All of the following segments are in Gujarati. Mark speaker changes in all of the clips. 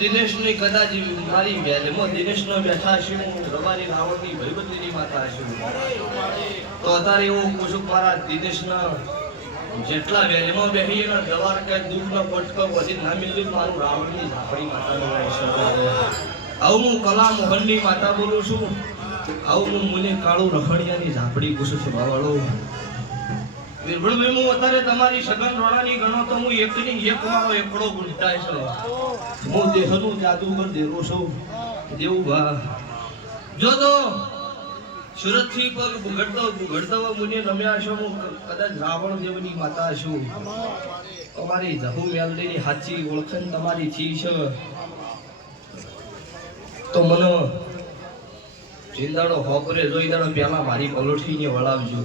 Speaker 1: દિનેશની કદાચ મારી વેલમાં દિનેશનો બેઠા છું રવાની રાવણની ભયબંધીની માતા છું. તો અત્યારે હું પૂછું મારા દિનેશના જેટલા વેલમાં બેહી એના દવાર કે દૂધનો પટકો બધી ના મિલ્યું મારું રાવણની ઝાપડી માતાનો વંશ આવું હું કલા મોહનની માતા બોલું છું. આવું હું મુને કાળું રખડિયાની ઝાપડી પૂછું છું, બાવાળો. વિરભણભાઈ હું અત્યારે તમારી સગન રોડાની ગણો તો હું એકની એક વાળો એકડો ગુંટાય છું, હું દેહનું જાદુગર દેવો છું. દેવું બા જો તો સુરતથી પગ ભૂગડતો ભૂગડતો મુને રમ્યા છો, હું કદાચ રાવણ દેવની માતા છું. તમારી જહુ મેલડીની સાચી ઓળખન તમારી થી છે. તો મને જિંદાડો હોપરે જોઈ દાડો પેલા મારી પલોઠીને વળાવજો.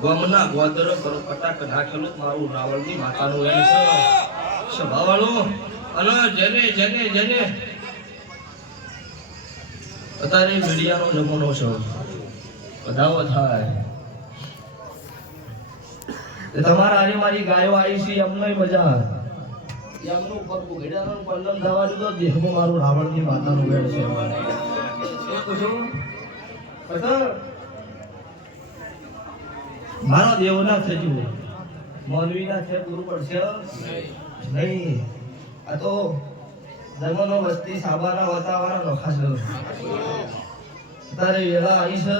Speaker 1: ગમના ગોદર પર પટાક નાખેલું મારું રાવણની માતાનું એમ છે. સ્વભાવવાળું અને જેને જેને જેને. અત્યારે મીડિયાનો જમાનો છે. બધાઓ થાય. તમારા હારે મારી ગાયો આવી છે એમને મજા એમનું પગ ઉઘેડાનું પલ્લમ થવાનું તો દેહમાં મારું રાવણની માતાનું વેણ છે. શું પૂછું? મારો દેવના થજો મૌલવીના છે ગુરુ પડશે? નહીં. આ તો ધર્મનો વસ્તી, સાબાના વતાવાના નોખા તારે વેલા આવી છે.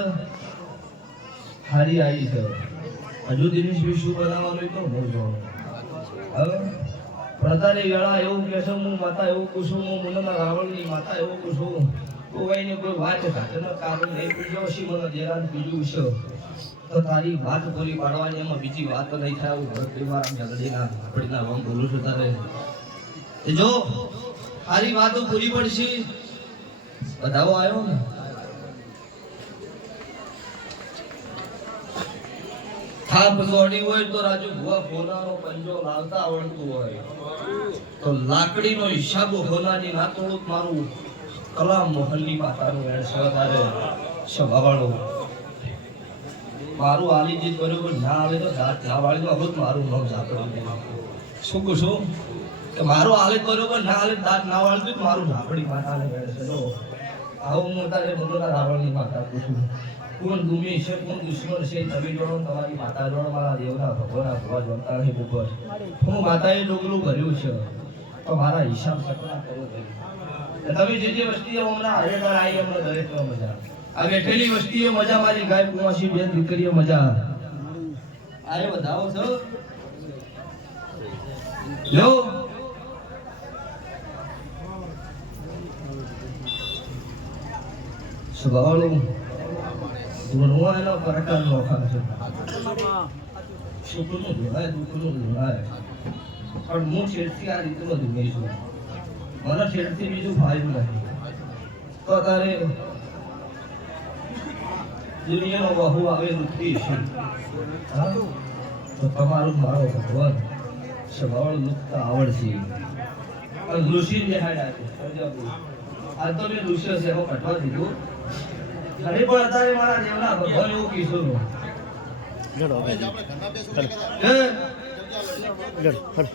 Speaker 1: હારી આવી છે. હજુ દિનેશ વિશ્વ બનાવવાનું તો બોલજો હવે પ્રતાની વેળા એવું કે છે, હું માતા એવું પૂછું, હું મુનના રાવણની માતા એવું પૂછું. કોઈ કોઈ વાત ઘાટનો કારણ નહીં પૂછ્યો છે મને બીજું છે તો તારી વાત પૂરી પાડવાની, એમાં બીજી વાત નહીં થાય હું ભરત મારા જલ્દીના આપણીના વામ બોલું છું તારે. જો, તારી વાતો પૂરી પડશે. બધાઓ આવ્યો ને? થાપ સોડી હોય તો રાજુ ભુવા ફોનાનો પંજો લાવતા આવડતું હોય. તો લાકડીનો હિસાબ હોનાની ના તોડું, મારું કલા મોહનની માતાનું વેણ છે તારે સ્વભાવવાળો મારું આલી જીત બરોબર ના આવે તો દાંત ના વાળી તો મારું નામ ઝાપડી શું કહું છું? કે મારું આલે બરોબર ના આલે દાંત ના વાળી તો મારું ઝાપડી માતાને વેણ છે. જો, આવું હું તારે બોલોના રાવણની માતા પૂછું કોણ ભૂમિ છે, કોણ દુશ્મન છે, તમે જોડો તમારી માતા જોડો મારા દેવના ભગવાન ભગવાન જોતા નહીં ઉપર હું માતાએ ડોગલું ભર્યું છે. તો મારા હિસાબ કરવો જોઈએ તમે જે જે વસ્તીઓ હમણાં હરેકર આવી અમને દરેકમાં મજા આ બેઠેલી વસ્તીઓ મજા મારી ગાય કુવાસી બેન દીકરીઓ મજા અરે વધાવો છો? લો સ્વભાવનું ગુણવા એનો પ્રકાર નોખા છે. સુખનું ધોળાય દુઃખનું પણ હું છેડથી આ રીતનો ધૂમી છું. મને શેઠથી બીજું ફાયદું નથી તો તારે દુનિયાનો બહુ આવે દુઃખી છે. તો તમારું મારો ભગવાન સવાળ મુક્ત આવડશે. પણ ઋષિ દેહાડ્યા છે આ તો મેં ઋષિ છે એમાં કટવા દીધું. ઘણી પણ અત્યારે મારા દેવના ભગવાન એવું કીધું
Speaker 2: હવે લડો.